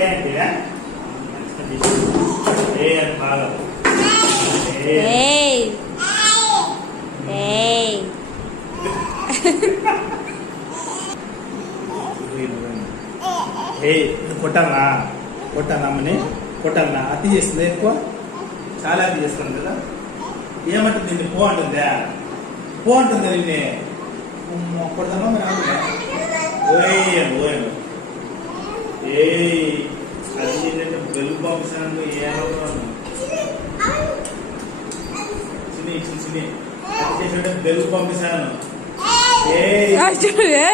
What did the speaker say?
ఏంటిరా ఏ అది బాగా కొట్టాలా అమ్మని కొట్టాలనా అతి చేస్తుంది ఎక్కువ చాలా అతి చేస్తుంది కదా ఏమంటుంది నిన్ను పో అంటుందా పో అంటుందా నిన్నే కొడతామా మరి ఓయను ఏ అది ఏంటంటే బెల్లు పంపిస్తాను ఏమవుతున్నాను చిన్ని అది చేసినట్టే బెల్లు పంపిస్తాను ఏ